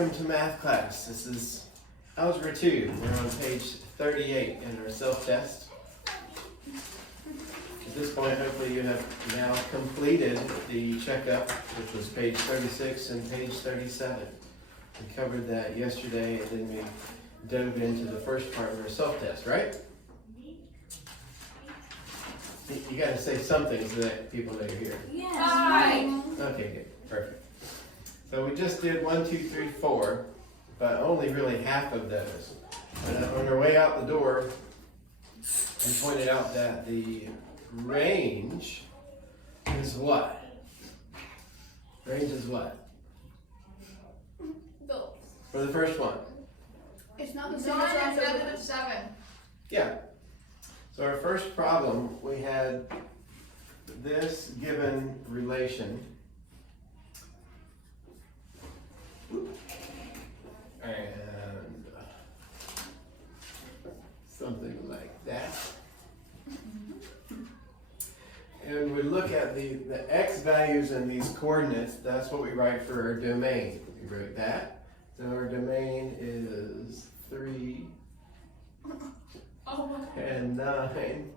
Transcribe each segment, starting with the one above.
welcome to math class. This is Algebra 2. We're on page 38 in our self-test. At this point, hopefully you have now completed the checkup, which was page 36 and page 37. We covered that yesterday, and then we dove into the first part of our self-test, right? You got to say something so that people know you're here. Yes, right. Okay, good. Perfect. So we just did 1, 2, 3, 4, but only really half of those. And on our way out the door, we pointed out that the range is what? Range is what? Those. For the first one. It's not the same as negative 7. Yeah. So our first problem, we had this given relation. And something like that. And we look at the x values in these coordinates. That's what we write for our domain. We wrote that. So our domain is 3 and 9.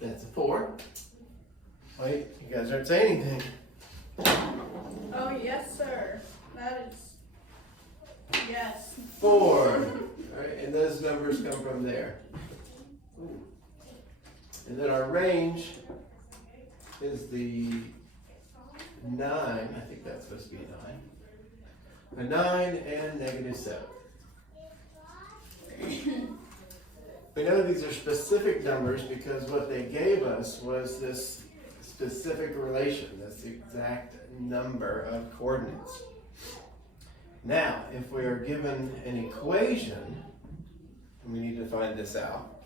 That's a 4. Wait, you guys aren't saying anything. Oh, yes, sir. That is. Yes. 4. All right, and those numbers come from there. And then our range is the 9. I think that's supposed to be a 9. A 9 and negative 7. We know these are specific numbers because what they gave us was this specific relation, this exact number of coordinates. Now, if we are given an equation, we need to find this out.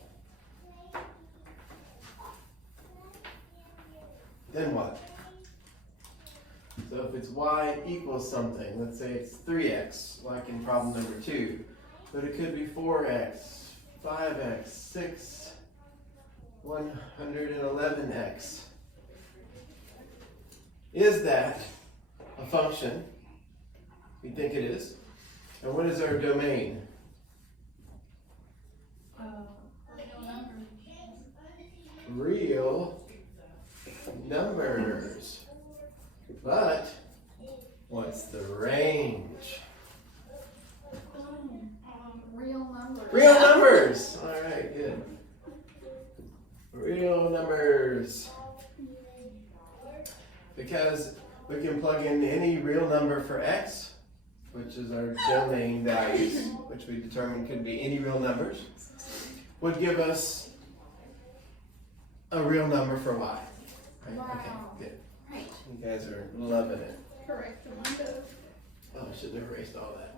Then what? So if it's y equals something, let's say it's 3x, like in problem number 2, but it could be 4x, 5x, 6, 111x. Is that a function? We think it is. And what is our domain? Real numbers. But what's the range? Real numbers. Real numbers! Alright, good. Real numbers. Because we can plug in any real number for x, which is our domain values, which we determined could be any real numbers, would give us a real number for y. Right? Wow. Okay, good. Right. You guys are loving it. Correct. Oh, I should have erased all that.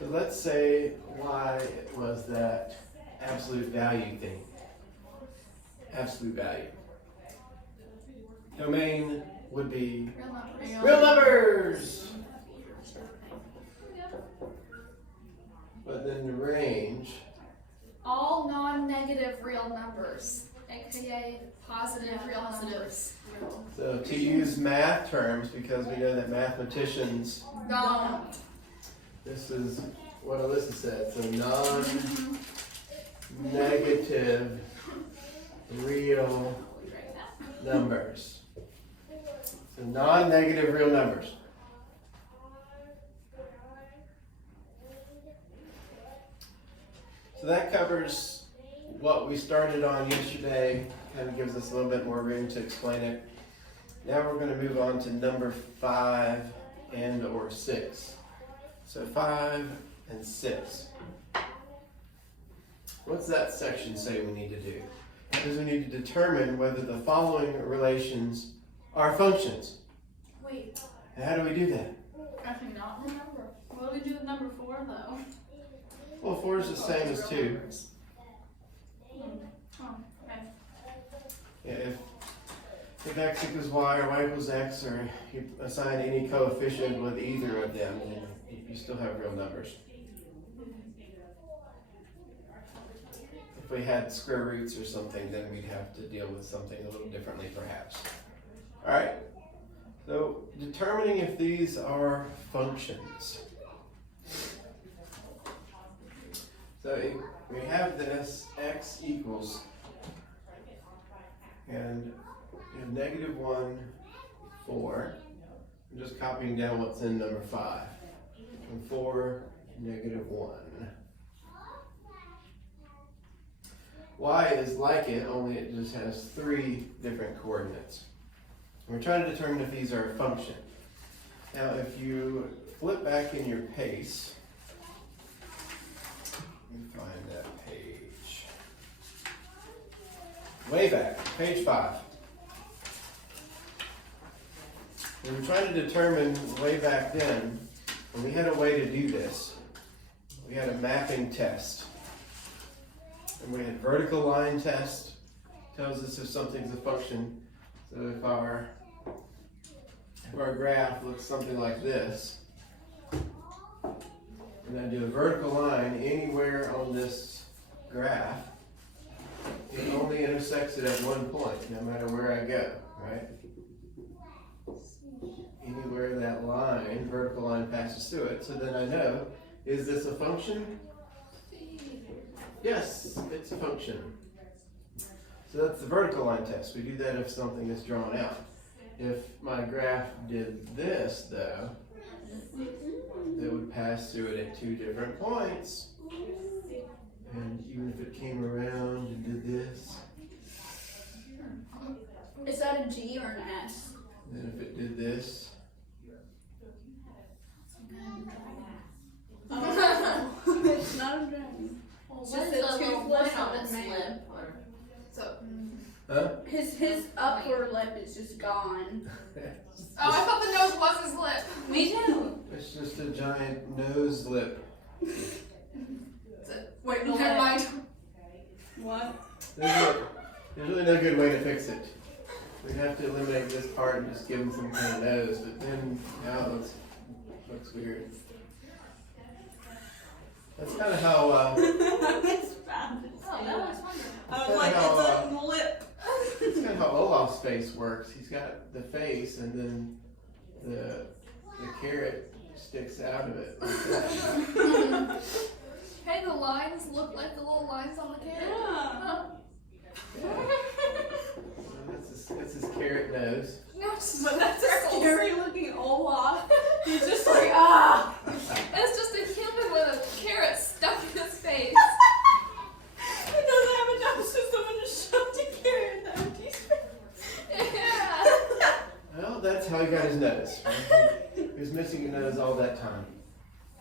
So let's say y was that absolute value thing. Absolute value. Domain would be real numbers. But then the range. All non-negative real numbers, aka positive real numbers. So to use math terms, because we know that mathematicians, Don't. this is what Alyssa said, so non-negative real numbers. So non-negative real numbers. So that covers what we started on yesterday, kind of gives us a little bit more room to explain it. Now we're going to move on to number 5 and or 6. So 5 and 6. What's that section say we need to do? Because we need to determine whether the following relations are functions. Wait. And how do we do that? I cannot remember. What do we do with number 4 though? Well, 4 is the same as 2. Oh, okay. Yeah, if x equals y or y equals x, or you assign any coefficient with either of them, then you still have real numbers. If we had square roots or something, then we'd have to deal with something a little differently perhaps. Alright, so determining if these are functions. So we have this x equals, and we have -1, 4. I'm just copying down what's in number 5. And 4, -1. Y is like it, only it just has 3 different coordinates. We're trying to determine if these are a function. Now, if you flip back in your pace, let me find that page. Way back, page 5. We were trying to determine way back then, and we had a way to do this. We had a mapping test. And we had vertical line test, tells us if something's a function. So if our graph looks something like this, and I do a vertical line anywhere on this graph, it only intersects it at one point, no matter where I go, right? Anywhere that line, vertical line passes through it, so then I know, is this a function? Yes, it's a function. So that's the vertical line test. We do that if something is drawn out. If my graph did this, though, it would pass through it at 2 different points. And even if it came around and did this, Is that a G or an S? then if it did this, Oh, it's not a dragon. Well, It's what just is a the little toothless point on old its man. lip? So, huh? His upper lip is just gone. Oh, I thought the nose was his lip. Me too. It's just a giant nose lip. Wait, Never mind. What? There's really no good way to fix it. We'd have to eliminate this part and just give him some kind of nose, but then now it looks weird. That's kind of how, It's bad. oh, that was wonderful. I was like, it's a lip. that's kind of how Olaf's face works. He's got the face and then the carrot sticks out of it like that. Hey, the lines look like the little lines on the carrot. Yeah. Yeah. That's his carrot nose. No, it's But that's a freckles. scary looking Olaf. He's just like, ah. It's just a human with a carrot stuck in his face. He doesn't have a nose, so someone just shoved a carrot in the empty space. Yeah. Well, that's how he got his nose. He was missing a nose all that time.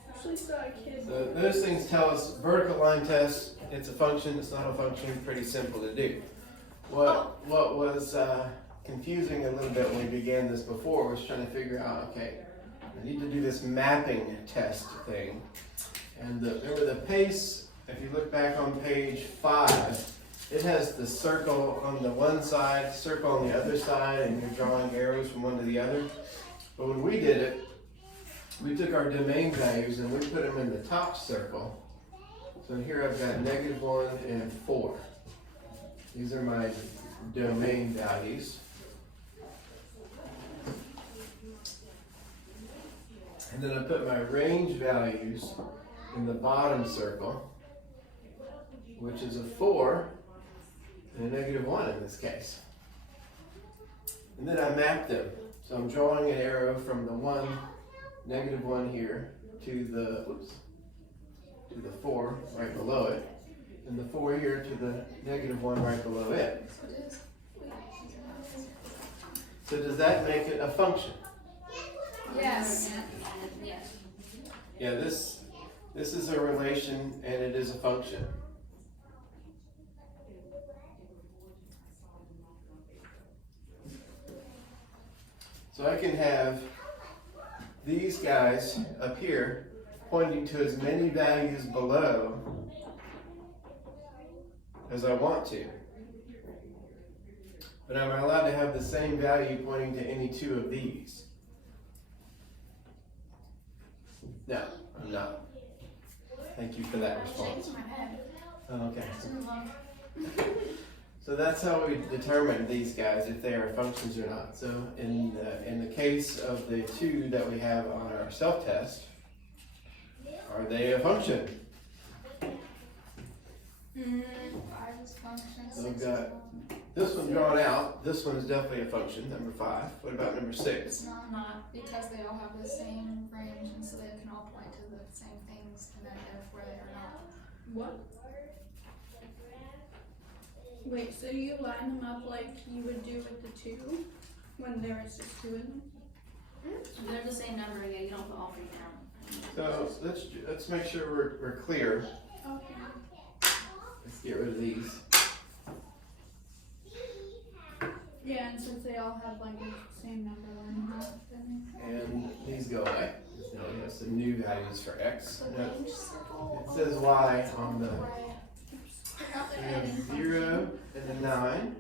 Actually saw a kid. So those things tell us vertical line test, it's a function, it's not a function, pretty simple to do. What was confusing a little bit when we began this before was trying to figure out, okay, I need to do this mapping test thing. And remember the pace, if you look back on page 5, it has the circle on the one side, circle on the other side, and you're drawing arrows from one to the other. But when we did it, we took our domain values and we put them in the top circle. So here I've got -1 and 4. These are my domain values. And then I put my range values in the bottom circle, which is a 4 and a -1 in this case. And then I map them. So I'm drawing an arrow from the -1 here to the 4 right below it, and the 4 here to the -1 right below it. So does that make it a function? Yes. Yes. Yeah, this is a relation and it is a function. So I can have these guys up here pointing to as many values below as I want to. But am I allowed to have the same value pointing to any 2 of these? No, I'm not. Thank you for that response. Shakes my head. Oh, okay. Let's move on. So that's how we determine these guys, if they are functions or not. So in the case of the 2 that we have on our self-test, are they a function? 5 is function, So 6 we've is got function. this one drawn out. This one is definitely a function, number 5. What about number 6? It's not, because they all have the same range, and so they can all point to the same things, and then therefore they are not. What? Wait, so you line them up like you would do with the 2 when there was just 2 in them? They're the same number, yeah, you don't put all 3 down. So let's make sure we're clear. Okay. Let's get rid of these. Yeah, and since they all have like the same number then And these go away. So we have some new values for x. So Now, range circle. it says y on the Right. Out we there have adding 0 and a 9.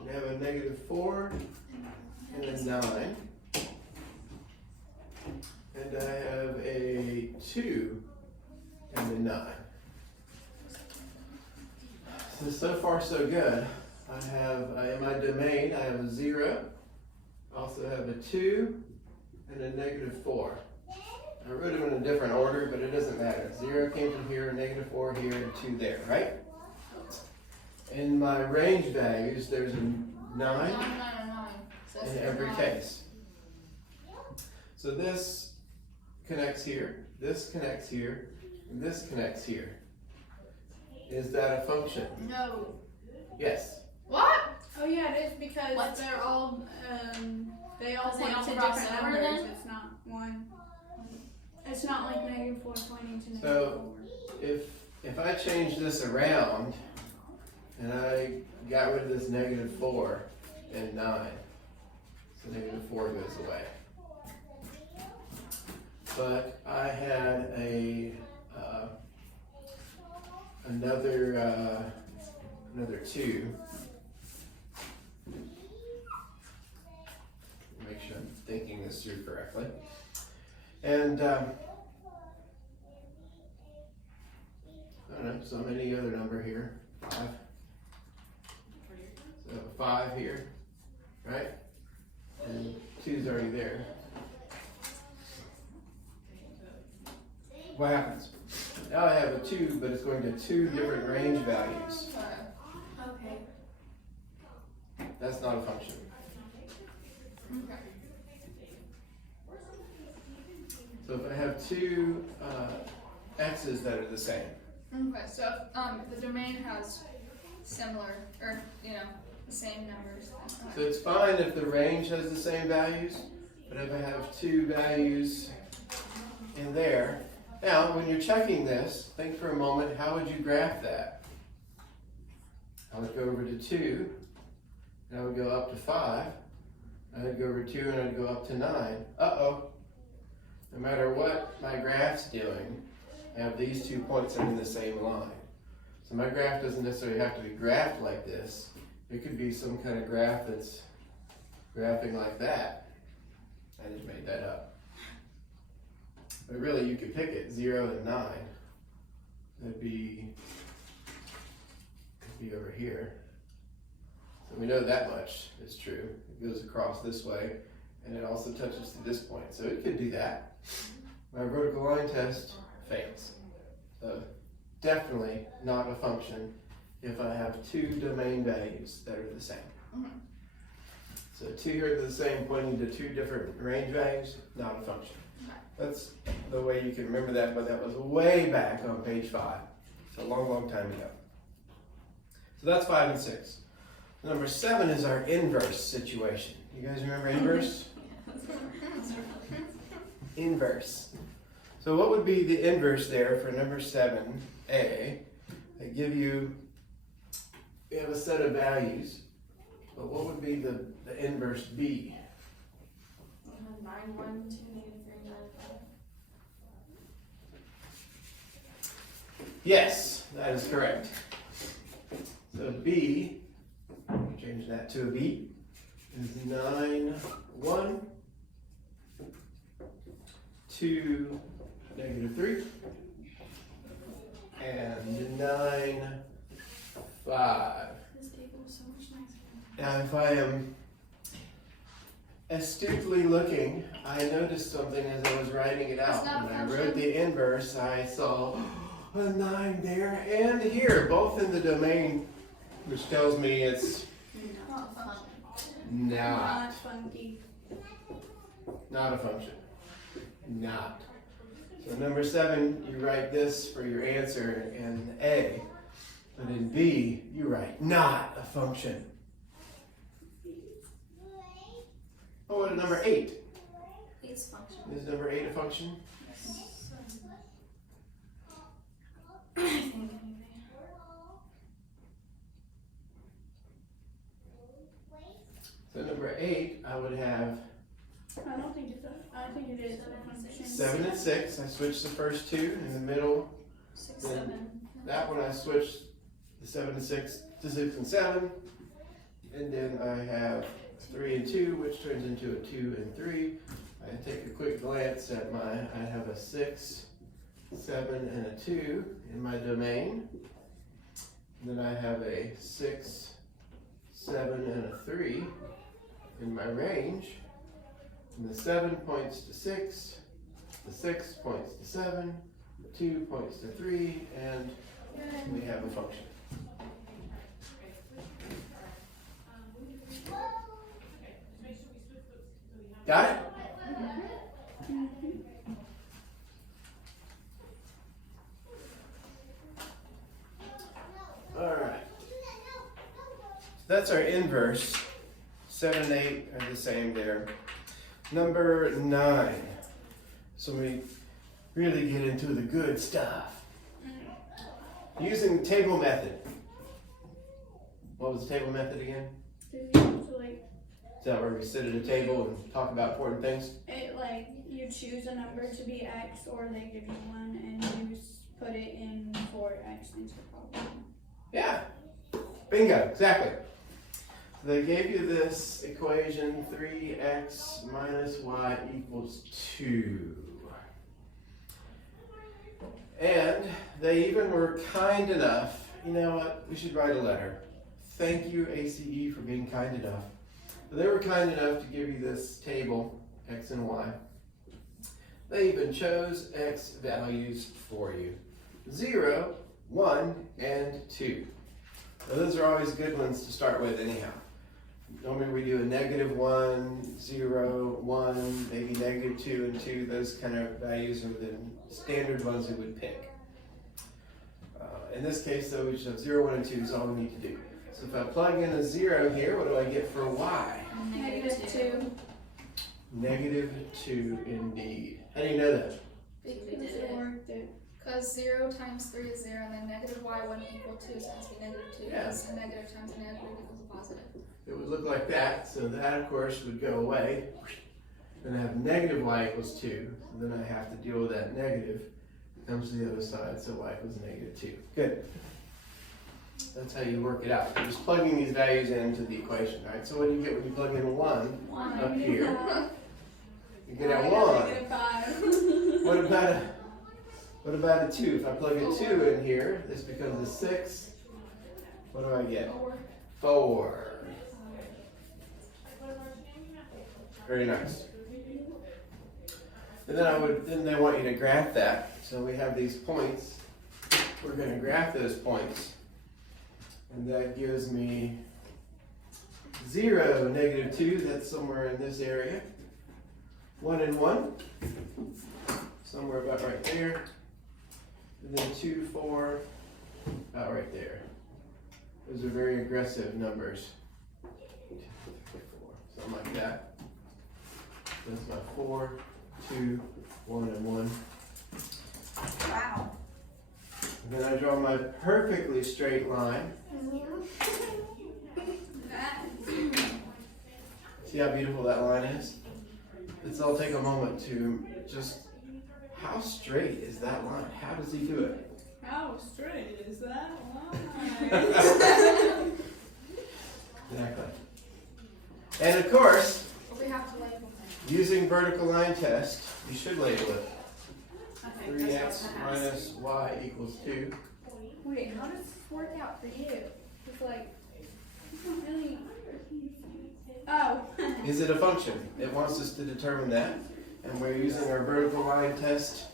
We have a -4 and a 9. And I have a 2 and a 9. So far so good. I have, in my domain, I have a 0. I also have a 2 and a -4. I wrote them in a different order, but it doesn't matter. 0 came from here, -4 here, and 2 there, right? In my range values, there's a 9 9. So in it's every 9. case. So this connects here, this connects here, and this connects here. Is that a function? No. Yes. What? Oh yeah, it is because What? they're all they all Because they point don't to cross different over numbers. then? It's not one. It's not like -4 pointing to So- -4. If I change this around and I got rid of this -4 and 9, so -4 goes away. But I had another 2. Make sure I'm thinking this through correctly. And I don't know, some any other number here, 5. So 5 here, right? And 2's already there. What happens? Now I have a 2, but it's going to 2 different range values. Okay. That's not a function. Okay. So if I have 2 x's that are the same, Okay, so if the domain has similar, or, the same numbers, then, so it's fine if the range has the same values, but if I have 2 values in there. Now, when you're checking this, think for a moment, how would you graph that? I would go over to 2, and I would go up to 5. I would go over 2, and I'd go up to 9. Uh-oh. No matter what my graph's doing, I have these 2 points that are in the same line. So my graph doesn't necessarily have to be graphed like this. It could be some kind of graph that's graphing like that. I just made that up. But really, you could pick it, 0 and 9. That'd be over here. So we know that much is true. It goes across this way, and it also touches to this point. So it could do that. My vertical line test fails. So definitely not a function if I have 2 domain values that are the same. Mhm. So 2 here are the same, pointing to 2 different range values, not a function. Okay. That's the way you can remember that, but that was way back on page 5. It's a long, long time ago. So that's 5 and 6. Number 7 is our inverse situation. You guys remember inverse? Inverse. So what would be the inverse there for number 7a? They give you have a set of values, but what would be the inverse b? 9, 1, 2, -3, 9, 5. Yes, that is correct. So b, change that to a b, is 9, 1, 2, -3, and 9, if I am astutely looking, I noticed something as I was writing it out. It's not a When I wrote function. the inverse, I saw a 9 there and here, both in the domain, which tells me it's Not fun. not Not funky. a function. Not. So number 7, you write this for your answer in A, but in B, you write not a function. Oh, what number 8? It's function. Is number 8 a function? I think anyway. So number 8, I would have I don't think it's a, I think it is a function. 7 and 6. I switched the first two. In the middle, 6, Then 7. that one I switched the 7 and 6 to 6 and 7. And then I have 3 and 2, which turns into a 2 and 3. I take a quick glance at I have a 6, 7, and a 2 in my domain. And then I have a 6, 7, and a 3 in my range. And the 7 points to 6, the 6 points to 7, the 2 points to 3, and we have a function. Got it? All right. So that's our inverse. 7 and 8 are the same there. Number 9. So we really get into the good stuff. Using table method. What was the table method again? So like, Is that where we sit at a table and talk about important things? it like you choose a number to be X, or they give you one and you put it in for X answer problem. Yeah. Bingo, exactly. So they gave you this equation, 3x minus y equals 2. And they even were kind enough, you know what, we should write a letter. Thank you, ACE, for being kind enough. So they were kind enough to give you this table, x and y. They even chose x values for you. 0, 1, and 2. Now those are always good ones to start with anyhow. Normally we do a -1, 0, 1, maybe -2 and 2. Those kind of values are the standard ones we would pick. In this case though, we just have 0, 1, and 2 is all we need to do. So if I plug in a 0 here, what do I get for y? -2. -2 indeed. How do you know that? We Because did it it. worked it. Because 0 times 3 is 0, and then negative y wouldn't equal 2, so it has to be -2. Yeah. Because a negative times a negative equals a positive. It would look like that, so that of course would go away. Then I have negative y equals 2, so then I have to deal with that negative. It comes to the other side, so y equals -2. Good. That's how you work it out. You're just plugging these values into the equation, right? So what do you get when you plug in 1 up here? You get a 1. -5. What about a 2? If I plug a 2 in here, this becomes a 6. What do I get? 4. 4. Very nice. And then they want you to graph that. So we have these points. We're going to graph those points. And that gives me 0, -2. That's somewhere in this area. 1 and 1. Somewhere about right there. And then 2, 4. About right there. Those are very aggressive numbers. 2, 3, 4. Something like that. That's my 4, 2, 1, and 1. Wow. And then I draw my perfectly straight line. See how beautiful that line is? I'll take a moment to just, how straight is that line? How does he do it? How straight is that line? Exactly. And of course, But we have to label them. using vertical line test, you should label it. Okay, 3x minus y equals 2. Wait, how does this work out for you? It's like, Not really. Oh. Is it a function? It wants us to determine that. And we're using our vertical line test,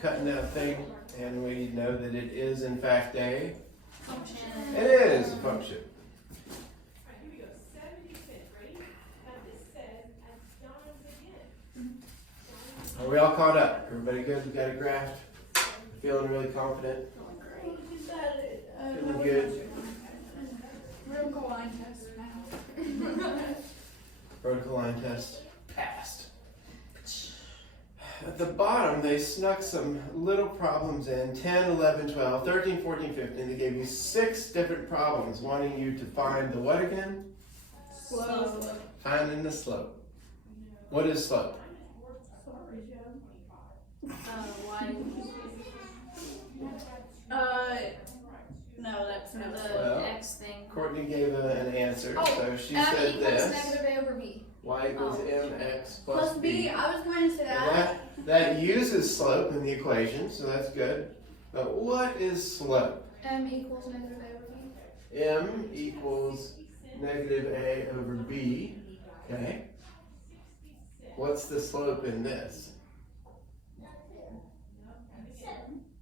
cutting that thing, and we know that it is in fact a Function. It is a function. Are we all caught up? Everybody good? We got it graphed? Feeling really confident? Feeling good? Vertical line test now. Vertical line test passed. At the bottom, they snuck some little problems in 10, 11, 12, 13, 14, 15. They gave you 6 different problems wanting you to find the what again? Slope. Finding the slope. What is slope? Y. No, that's not the Well, X thing. Courtney gave an answer, Oh, so she M said equals this. negative A over B. Y equals mx plus Plus B. I was going to say that. That uses slope in the equation, so that's good. But what is slope? M equals negative A over B. M equals negative a over b. Okay. What's the slope in this?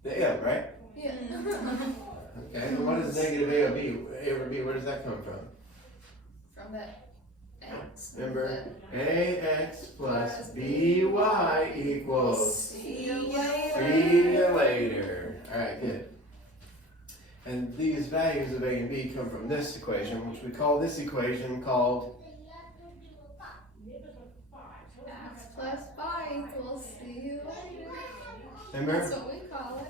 The m, right? Yeah. Okay. And what is negative a over b? Where does that come from? From that X. Remember, ax plus by equals See you see later. you later. All right, good. And these values of a and b come from this equation, which we call this equation called X plus Y equals see you later. That's remember? what we call it.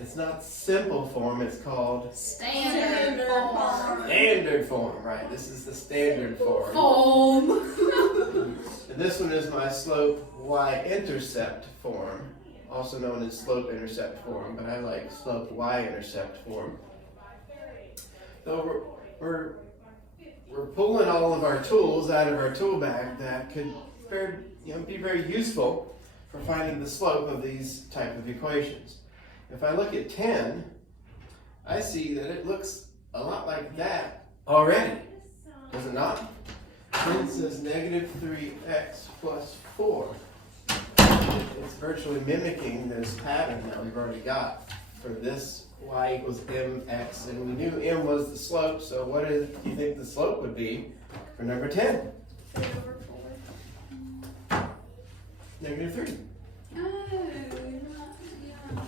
It's not simple form, it's called Standard form. standard form, right? This is the standard form. Foam. And this one is my slope y-intercept form, also known as slope-intercept form, but I like slope y-intercept form. So we're pulling all of our tools out of our tool bag that could be very useful for finding the slope of these type of equations. If I look at 10, I see that it looks a lot like that already, does it not? 10 says negative 3x plus 4. It's virtually mimicking this pattern that we've already got for this y equals mx, and we knew m was the slope, so what do you think the slope would be for number 10? 3 over 4. Negative 3. Oh, yeah.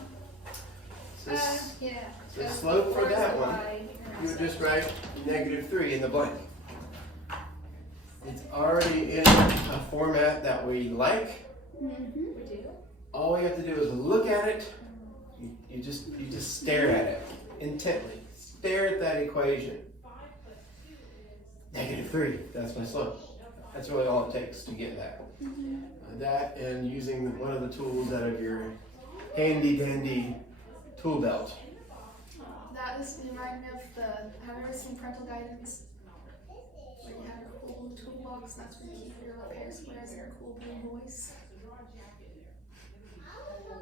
So, Yeah. so the slope for that one, you would just write negative 3 in the blank. It's already in a format that we like. Mm-hmm. We do. All we have to do is look at it. You just stare at it intently. Stare at that equation. Negative 3. That's my slope. That's really all it takes to get that. That and using one of the tools out of your handy dandy tool belt. That is reminding me of have you ever seen parental guidance? Where you have your cool toolbox, and that's where you keep your little hair squares and your cool blue voice.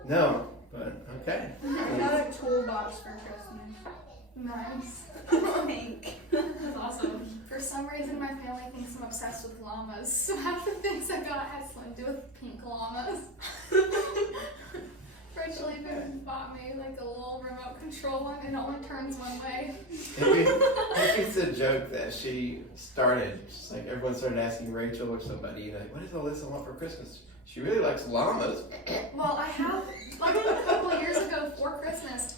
No, but okay. I got a toolbox for Christmas. Nice. Pink. That's awesome. For some reason, my family thinks I'm obsessed with llamas, so half the things I got has something to do with pink llamas. Rachel even bought me like a little remote control one, and it only turns one way. It's a joke that she started. Just like everyone started asking Rachel or somebody, what does Alyssa want for Christmas? She really likes llamas. Well, I have, like a couple of years ago for Christmas,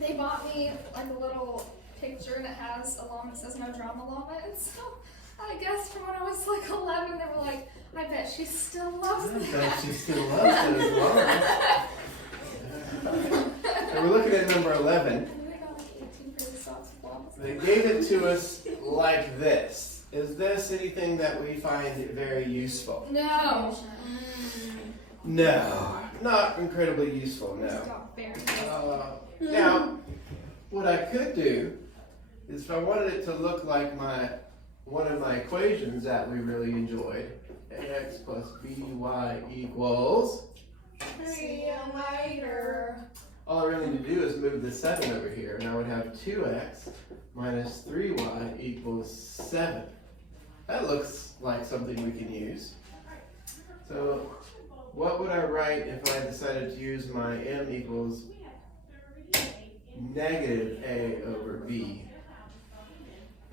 they bought me like a little picture and it has a llama that says no drama llama. And so I guess from when I was like 11, they were like, I bet she still loves I that. bet she still loves those llamas. So we're looking at number 11. I think I got like 18 for the socks with llamas. They gave it to us like this. Is this anything that we find very useful? No. No, not incredibly useful, no. Stop very Now, what I could do is if I wanted it to look like one of my equations that we really enjoyed, ax plus by equals, See you later. all I really need to do is move the 7 over here, and I would have 2x minus 3y equals 7. That looks like something we can use. So what would I write if I decided to use my m equals negative a over b?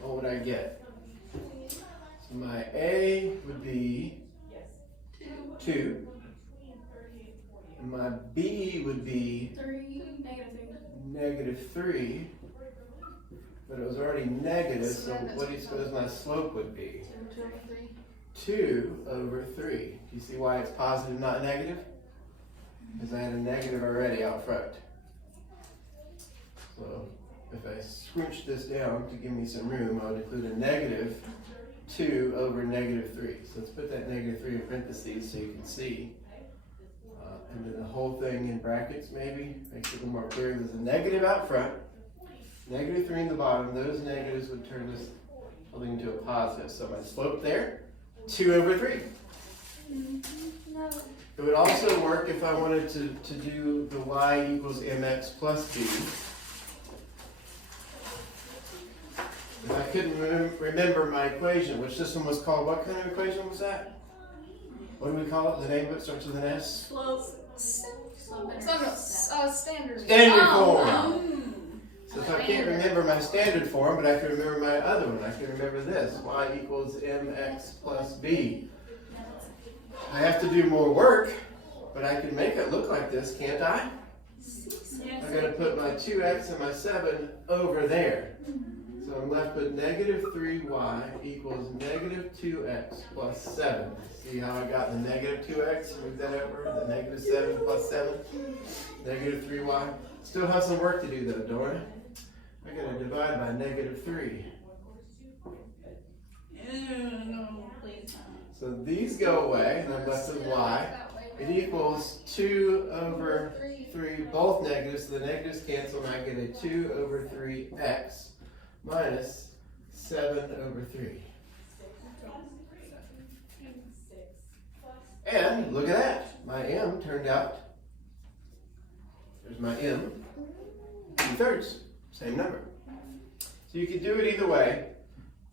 What would I get? So my a would be 2. And my b would be negative 3. But it was already negative, so what do you suppose my slope would be? 2 over 3. Do you see why it's positive, not negative? Because I had a negative already out front. So if I scrunch this down to give me some room, I would include a negative 2 over negative 3. So let's put that negative 3 in parentheses so you can see. And then the whole thing in brackets maybe, makes it a little more clear. There's a negative out front, negative 3 in the bottom. Those negatives would turn this whole thing into a positive. So my slope there, 2 over 3. No. It would also work if I wanted to do the y equals mx plus b. If I couldn't remember my equation, which this one was called, what kind of equation was that? What do we call it? The name of it starts with an S? Slope. Standard. Standard form. Mm. So if I can't remember my standard form, but I can remember my other one, I can remember this, y equals mx plus b. I have to do more work, but I can make it look like this, can't I? I'm going to put my 2x and my 7 over there. So I'm left with negative 3y equals negative 2x plus 7. See how I got the negative 2x? Move that over. The negative 7 plus 7. Negative 3y. Still have some work to do though, don't I? I got to divide by negative 3. No, please not. So these go away, and I'm left with y. It equals 2 over 3, both negatives. So the negatives cancel, and I get a 2 over 3x minus 7 over 3. And look at that. My m turned out, there's my m, 2/3. Same number. So you can do it either way.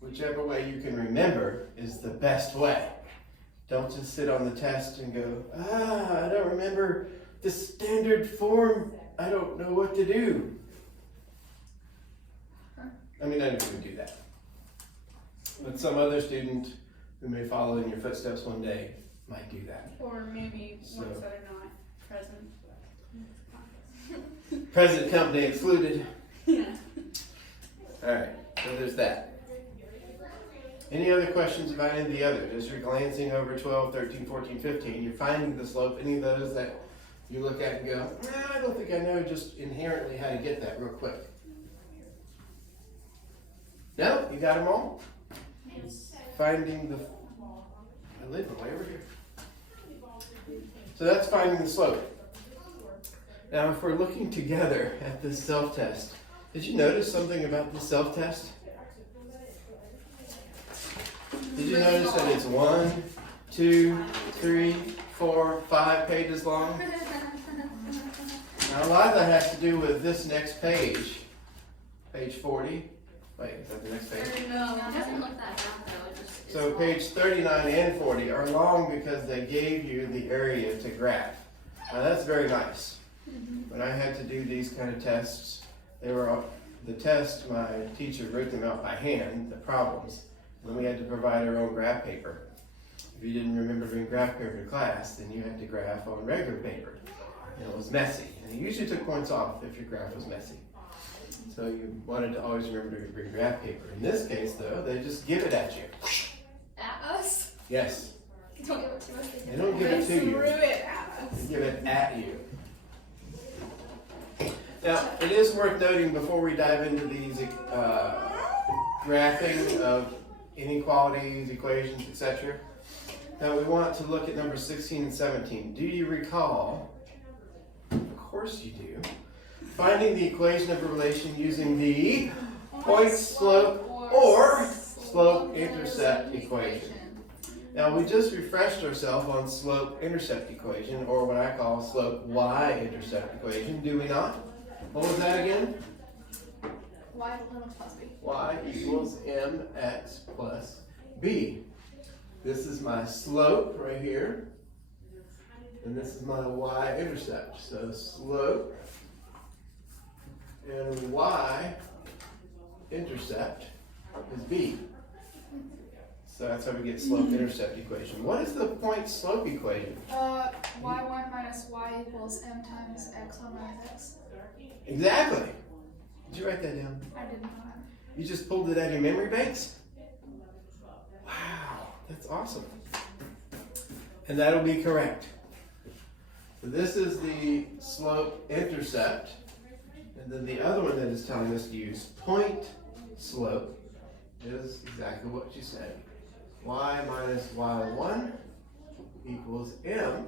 Whichever way you can remember is the best way. Don't just sit on the test and go, I don't remember the standard form. I don't know what to do. I mean, I didn't even do that. But some other student who may follow in your footsteps one day might do that. Or maybe So- ones that are not present. Present company excluded. Yeah. All right, so there's that. Any other questions about any of the others? As you're glancing over 12, 13, 14, 15, you're finding the slope, any of those that you look at and go, I don't think I know just inherently how to get that real quick. No? You got them all? Finding the, I live way over here. So that's finding the slope. Now if we're looking together at this self-test, did you notice something about the self-test? Did you notice that it's 1, 2, 3, 4, 5 pages long? Now a lot of that has to do with this next page. Page 40. Wait, is that the next page? No, It doesn't look that bad though. It just is So long. page 39 and 40 are long because they gave you the area to graph. Now that's very nice. When I had to do these kind of tests, they were all, the test, my teacher wrote them out by hand, the problems, and we had to provide our own graph paper. If you didn't remember doing graph paper in class, then you had to graph on regular paper. And it was messy. And it usually took points off if your graph was messy. So you wanted to always remember to bring graph paper. In this case, though, they just give it at you. At us? Yes. Don't give it to us. They don't give it to Threw you. it at us. They give it at you. Now, it is worth noting before we dive into these graphing of inequalities, equations, etc., that we want to look at numbers 16 and 17. Do you recall, of course you do, finding the equation of a relation using the point slope or slope intercept equation? Now we just refreshed ourselves on slope-intercept equation, or what I call slope y-intercept equation, do we not? What was that again? Y limit plus b. Y equals mx plus b. This is my slope right here, and this is my y-intercept. So slope and y-intercept is b. So that's how we get slope-intercept equation. What is the point-slope equation? Y1 minus y equals m times x1 minus x. Exactly. Did you write that down? I did not. You just pulled it out of your memory banks? Wow, that's awesome. And that'll be correct. So this is the slope-intercept. And then the other one that is telling us to use point-slope is exactly what you said. Y minus y1 equals m,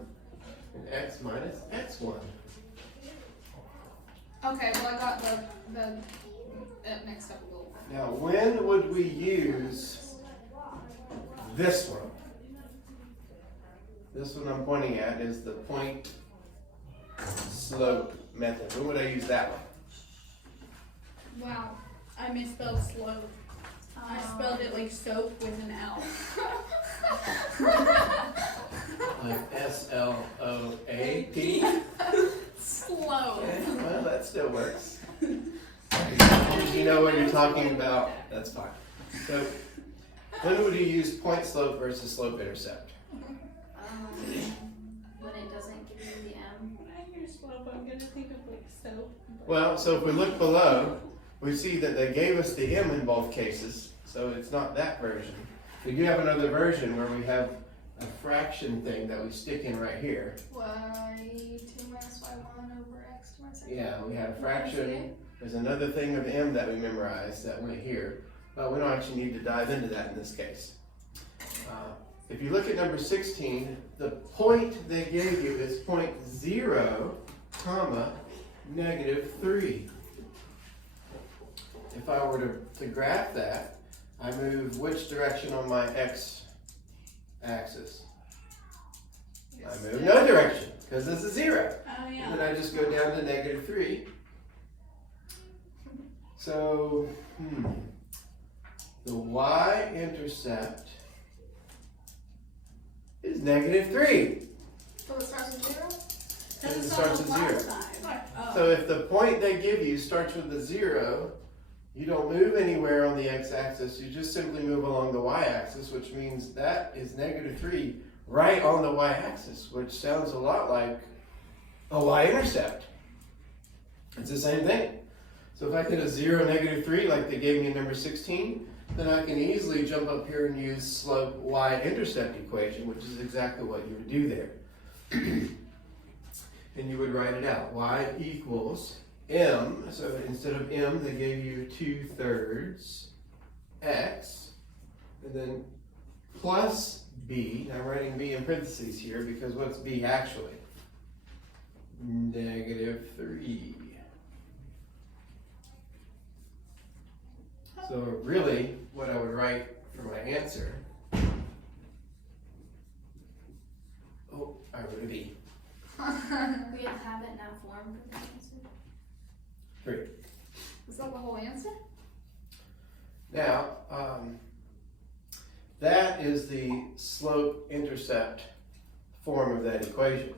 and x minus x1. Okay, well I got the mixed up a little. Now, when would we use this one? This one I'm pointing at is the point slope method. When would I use that one? Wow, I misspelled slope. I spelled it like soap with an L. Like S-L-O-A-P? Slow. Okay, well, that still works. If you know what you're talking about, that's fine. So, when would you use point slope versus slope intercept? When it doesn't give you the M. When I hear slope, I'm gonna think of like soap. Well, so if we look below, we see that they gave us the m in both cases, so it's not that version. We do have another version where we have a fraction thing that we stick in right here. Y2 minus y1 over x2 minus x. Yeah, we had a fraction. There's another thing of m that we memorized that went here, but we don't actually need to dive into that in this case. If you look at number 16, the point they gave you is 0, comma, -3. If I were to graph that, I move which direction on my x-axis? I move no direction, because this is 0. Oh And yeah. then I just go down to -3. So, the y-intercept is -3. So it starts with 0? And it That's starts on with the 0. flat side. Oh. So if the point they give you starts with a 0, you don't move anywhere on the x-axis, you just simply move along the y-axis, which means that is -3 right on the y-axis, which sounds a lot like a y-intercept. It's the same thing. So if I get a 0, -3, like they gave me in number 16, then I can easily jump up here and use slope y-intercept equation, which is exactly what you would do there. And you would write it out. Y equals m, so instead of m, they gave you 2/3 x, and then plus b. I'm writing b in parentheses here because what's b actually? -3. So really, what I would write for my answer, I wrote a b. We have it in that form for the answer. 3. Is that the whole answer? Now, that is the slope-intercept form of that equation.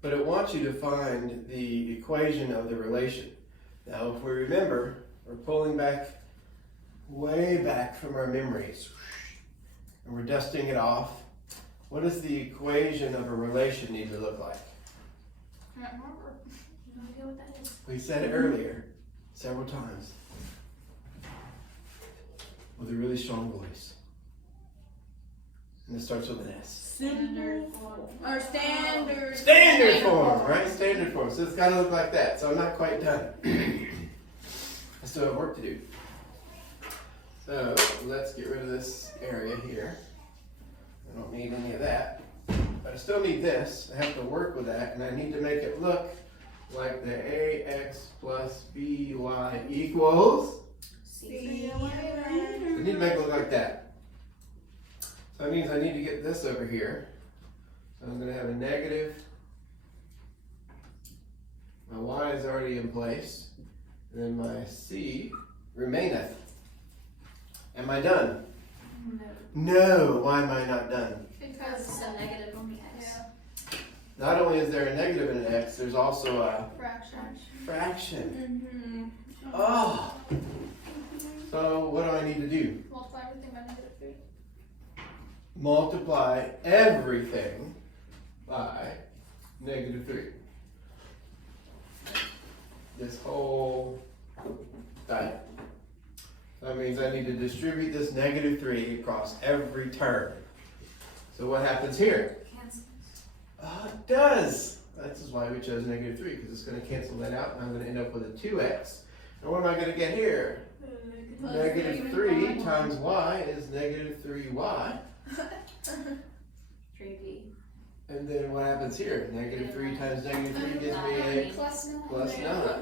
But it wants you to find the equation of the relation. Now, if we remember, we're pulling back, way back from our memories, and we're dusting it off. What does the equation of a relation need to look like? Can't remember. No idea what that is. We said it earlier, several times, with a really strong voice. And it starts with an S. Standard form. Or standard. Standard form, right? Standard form. So it's got to look like that. So I'm not quite done. I still have work to do. So let's get rid of this area here. I don't need any of that. But I still need this. I have to work with that, and I need to make it look like the ax plus by equals. See you later. I need to make it look like that. So that means I need to get this over here. So I'm going to have a negative. My y is already in place. And then my c remaineth. Am I done? No. Why am I not done? Because it's a negative on the x. Yeah. Not only is there a negative in an x, there's also a Fraction. fraction. Mm-hmm. Oh. So what do I need to do? Multiply everything by -3. Multiply everything by -3. This whole thing. That means I need to distribute this -3 across every term. So what happens here? Cancels. Oh, it does. That's just why we chose -3, because it's going to cancel that out, and I'm going to end up with a 2x. And what am I going to get here? -3 times y is -3y. 3b. And then what happens here? -3 times -3 gives me a Plus 9. plus 9.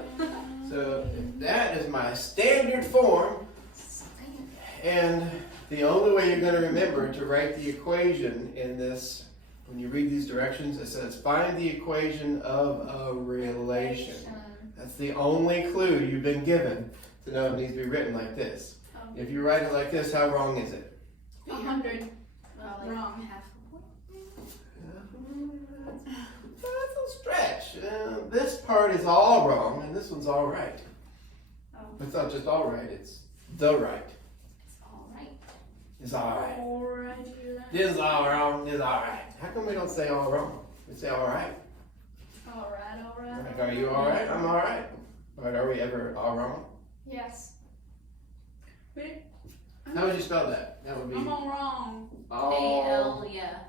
So that is my standard form. And the only way you're going to remember to write the equation in this, when you read these directions, it says find the equation of a relation. That's the only clue you've been given to know it needs to be written like this. If you write it like this, how wrong is it? 100. Well, like Wrong. half a point. That's a stretch. This part is all wrong, and this one's all right. Oh. It's not just all right, it's the right. It's alright. It's all right. Alright. This is all wrong, this is all right. How come we don't say all wrong? We say all right. Alright. Like, are you all right? I'm all right. But are we ever all wrong? Yes. Wait, How would you spell that? That would be I'm all wrong. A-L, yeah.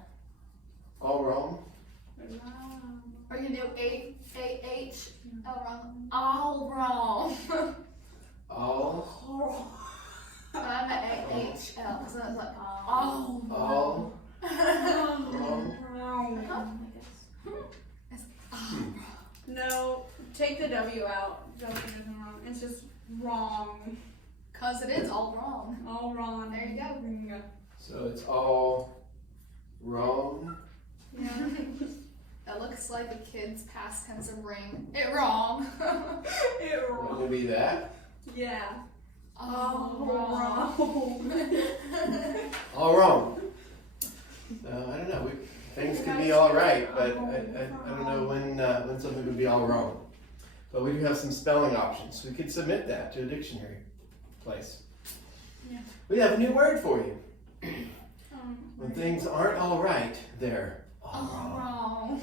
all wrong. Or you can do A-H. Oh, wrong. All wrong. All. I'm at A-H-L. So that's like All All. Wrong. Wrong. I guess. No, take the W out. W isn't wrong. It's just wrong. Cause it is all wrong. All wrong. There you go. So it's all wrong. Yeah. That looks like a kid's past tense of ring. It wrong. It What wrong. would be that? Yeah. All wrong. All wrong. So I don't know. Things can be all right, but I don't know when something would be all wrong. But we do have some spelling options. We could submit that to a dictionary place. Yeah. We have a new word for you. When things aren't all right, they're all All wrong.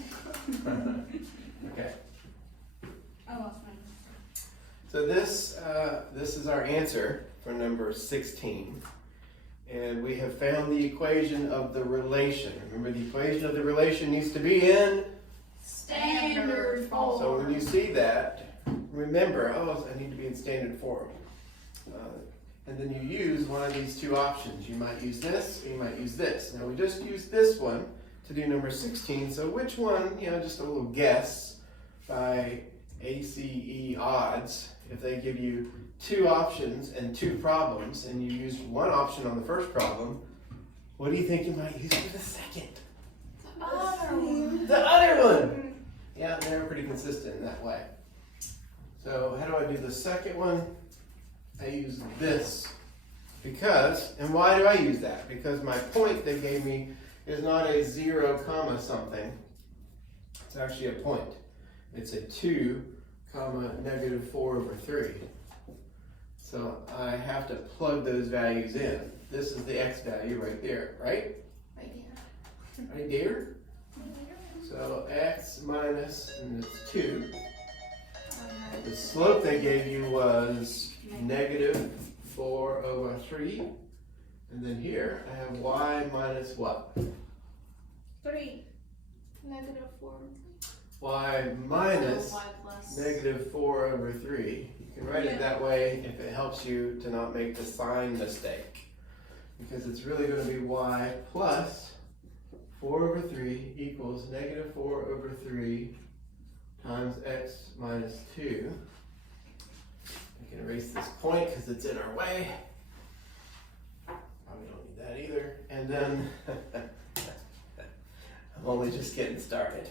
wrong. Okay. I lost mine. So this is our answer for number 16. And we have found the equation of the relation. Remember, the equation of the relation needs to be in. Standard form. So when you see that, remember, oh, I need to be in standard form. And then you use one of these two options. You might use this, or you might use this. Now we just used this one to do number 16. So which one, just a little guess by ACE odds. If they give you two options and two problems, and you used one option on the first problem, what do you think you might use for the second? The other one! Yeah, they're pretty consistent in that way. So how do I do the second one? I use this because, and why do I use that? Because my point they gave me is not a 0, something. It's actually a point. It's a 2, -4/3. So I have to plug those values in. This is the x value right there, right? Right here. Right there. So x minus, and it's 2. The slope they gave you was -4/3. And then here I have y minus what? 3. -4. Y minus Y plus. -4/3. You can write it that way if it helps you to not make the sign mistake. Because it's really going to be y plus 4/3 equals -4/3 times x minus 2. We can erase this point because it's in our way. Probably don't need that either. And then I'm only just getting started.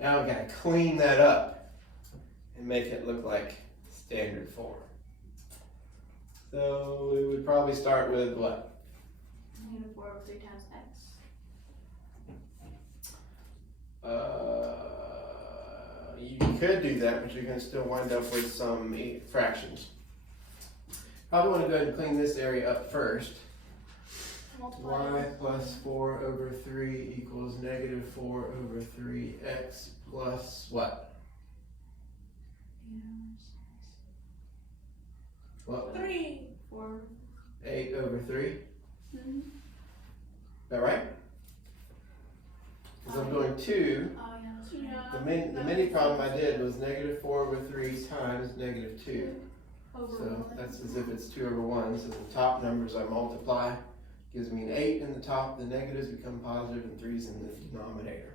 Now I've got to clean that up and make it look like standard form. So we would probably start with what? Negative 4 over 3 times x. You could do that, but you're going to still wind up with some fractions. Probably want to go ahead and clean this area up first. Multiply. Y plus 4 over 3 equals negative 4 over 3x plus what? What? 3. 4. 8 over 3? Mhm. Is that right? Because I'm doing 2. Oh, yeah, that's Yeah. The mini problem I did was negative 4 over 3 times negative 2. Over So 1. that's as if it's 2 over 1. So the top numbers I multiply gives me an 8 in the top. The negatives become positive and 3's in the denominator.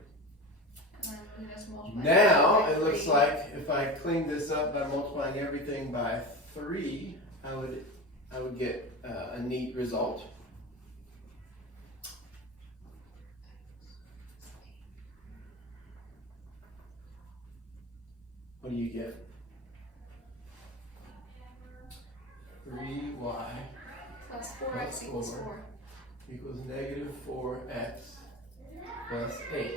And then we just multiply Now by it looks 3. like if I clean this up by multiplying everything by 3, I would get a neat result. What do you get? 3y Plus 4x equals 4. 4. equals negative 4x plus 8.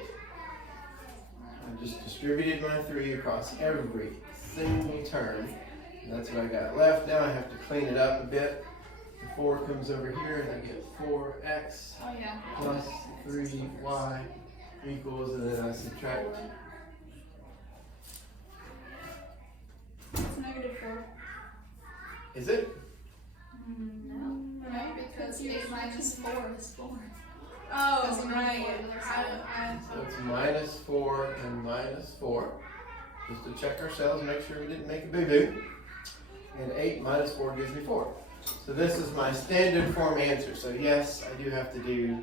I just distributed my 3 across every single term. And that's what I got left. Now I have to clean it up a bit. The 4 comes over here and I get 4x Oh yeah. plus 3y equals, and then I subtract. It's negative 4. Is it? No. Right, because 8 minus 4 is 4. Oh, Doesn't right. matter what other side. So it's minus 4 and minus 4. Just to check ourselves, make sure we didn't make a boo-boo. And 8 minus 4 gives me 4. So this is my standard form answer. So yes, I do have to do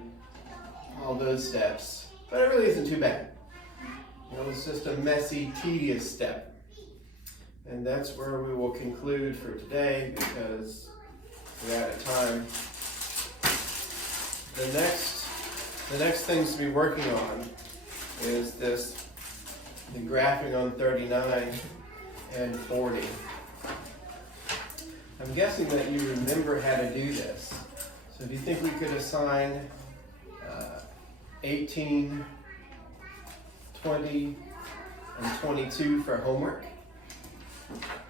all those steps. But it really isn't too bad. You know, it's just a messy, tedious step. And that's where we will conclude for today because we're out of time. The next things to be working on is the graphing on 39 and 40. I'm guessing that you remember how to do this. So do you think we could assign 18, 20, and 22 for homework?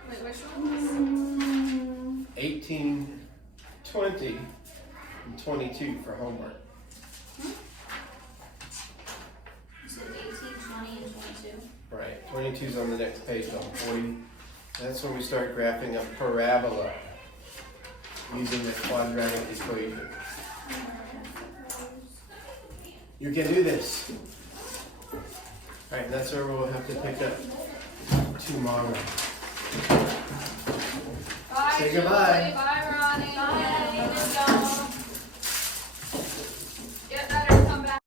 Wait, which one? 18, 20, and 22 for homework. You said 18, 20, and 22. Right, 22 is on the next page on 40. That's when we start graphing a parabola using the quadratic equation. You can do this. Alright, that's where we'll have to pick up tomorrow. Bye, Say Julie. goodbye. Bye.